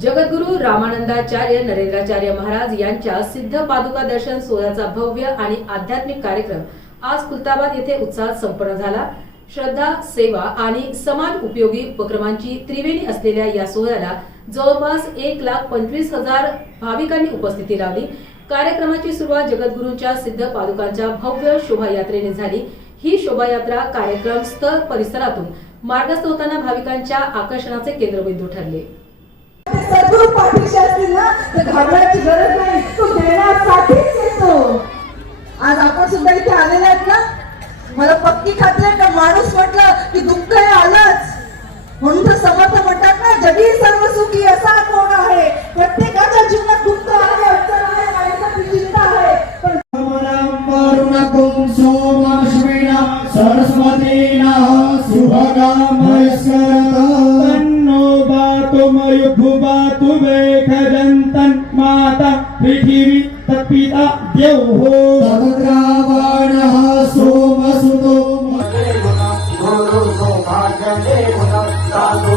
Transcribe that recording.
जगद्गुरु रामानंदाचार्य नरेंद्राचार्य महाराज यांच्या सिद्ध पादुका दर्शन सोहळ्याचा भव्य आणि आध्यात्मिक कार्यक्रम आज खुलताबाद येथे उत्साहात संपन्न झाला. श्रद्धा सेवा आणि समान उपयोगी उपक्रमांची त्रिवेणी असलेल्या या सोहळ्याला जवळपास एक लाख पंचवीस हजार भाविकांनी उपस्थिती लावली. कार्यक्रमाची सुरुवात जगद्गुरूंच्या सिद्ध पादुकांच्या भव्य शोभायात्रेने झाली. ही शोभायात्रा कार्यक्रम स्थळ परिसरातून मार्गस्थ होताना भाविकांच्या आकर्षणाचे केंद्रबिंदू ठरले. सद्गुरू पाठीशी असतील ना तर घाबरायची गरज नाही. तो देण्यासाठीच येतो. आज आपण सुद्धा इथे आलेले आहेत ना? मला पक्की खात्री आहे का? माणूस म्हटलं की दुःख हे आलंच. म्हणून तर समर्थ म्हणतात ना जगी सर्व सुखी असा कोण आहे? प्रत्येकाच्या जीवनात दुःख आहे अडचण आहे माझ्यासाठी चिंता आहे. सरस्वती वरुणकुं सोमश्विना बातुमयुभुबातु वेखजन्तन् माता पृथिवी तत्पिता द्यौः तद्रावणः सोमसुतो गुरु सौभाग्य देवुन साधु